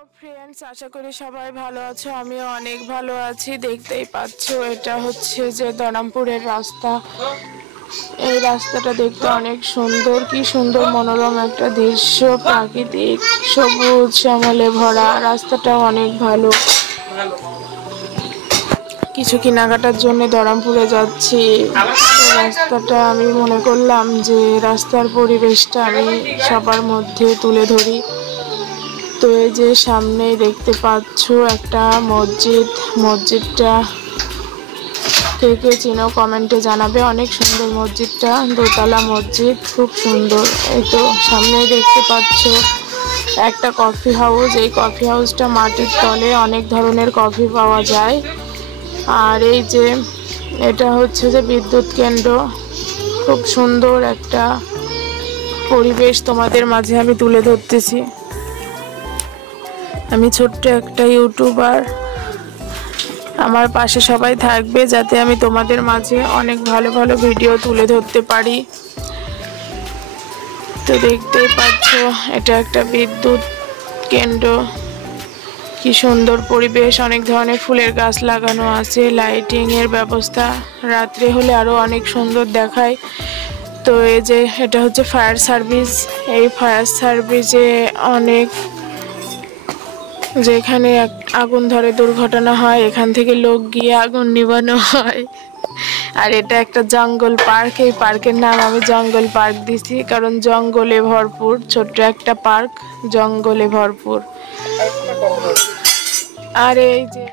Friends, আশা করি সবাই ভালো আছো। আমিও অনেক ভালো আছি। দেখতেই পাচ্ছো এটা হচ্ছে যে দরামপুরের রাস্তা। এই রাস্তাটা দেখতে অনেক সুন্দর, কি সুন্দর মনোরম একটা দৃশ্য, প্রাকৃতিক সবুজ শ্যামলে ভরা। রাস্তাটা অনেক ভালো। কিছু কেনাকাটার জন্য দরামপুরে যাচ্ছি। রাস্তাটা আমি মনে করলাম যে রাস্তার পরিবেশটা আমি সবার মধ্যে তুলে ধরি। তো এই যে সামনেই দেখতে পাচ্ছ একটা মসজিদ। মসজিদটা কে কে চিনো কমেন্টে জানাবে। অনেক সুন্দর মসজিদটা, দোতলা মসজিদ, খুব সুন্দর। এই তো সামনেই দেখতে পাচ্ছ একটা কফি হাউস। এই কফি হাউসটা মাটির তলে, অনেক ধরনের কফি পাওয়া যায়। আর এই যে এটা হচ্ছে যে বিদ্যুৎ কেন্দ্র। খুব সুন্দর একটা পরিবেশ তোমাদের মাঝে আমি তুলে ধরতেছি। আমি ছোট্ট একটা ইউটিউবার, আমার পাশে সবাই থাকবে যাতে আমি তোমাদের মাঝে অনেক ভালো ভালো ভিডিও তুলে ধরতে পারি। তো দেখতেই পাচ্ছ এটা একটা বিদ্যুৎ কেন্দ্র। কি সুন্দর পরিবেশ, অনেক ধরনের ফুলের গাছ লাগানো আছে, লাইটিং এর ব্যবস্থা রাত্রে হলে আরো অনেক সুন্দর দেখায়। তো এই যে এটা হচ্ছে ফায়ার সার্ভিস। এই ফায়ার সার্ভিসে অনেক, যেখানে আগুন ধরে দুর্ঘটনা হয় এখান থেকে লোক গিয়ে আগুন নিভানো হয়। আর এটা একটা জঙ্গল পার্ক। এই পার্কের নাম আমি জঙ্গল পার্ক দিছি, কারণ জঙ্গলে ভরপুর। ছোট্ট একটা পার্ক, জঙ্গলে ভরপুর। আর এই যে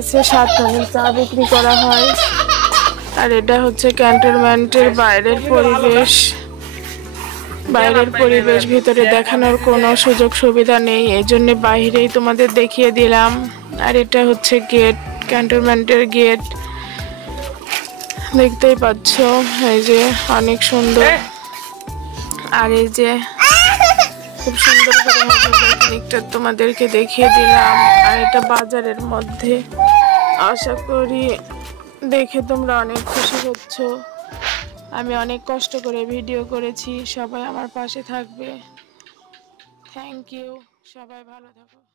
আছে 7 ধরনের চা বিক্রি করা হয়। আর এটা হচ্ছে ক্যান্টনমেন্টের বাইরের পরিবেশ। বাইরের পরিবেশ ভিতরে দেখানোর কোনো সুযোগ সুবিধা নেই, এই জন্য বাইরেই তোমাদের দেখিয়ে দিলাম। আর এটা হচ্ছে গেট, ক্যান্টনমেন্টের গেট। দেখতেই পাচ্ছ এই যে অনেক সুন্দর। আর এই যে খুব সুন্দর করে দিকটা তোমাদেরকে দেখিয়ে দিলাম। আর এটা বাজারের মধ্যে। আশা করি দেখে তোমরা অনেক খুশি হচ্ছ। আমি অনেক কষ্ট করে ভিডিও করেছি, সবাই আমার পাশে থাকবে। থ্যাংক ইউ, সবাই ভালো থাকো।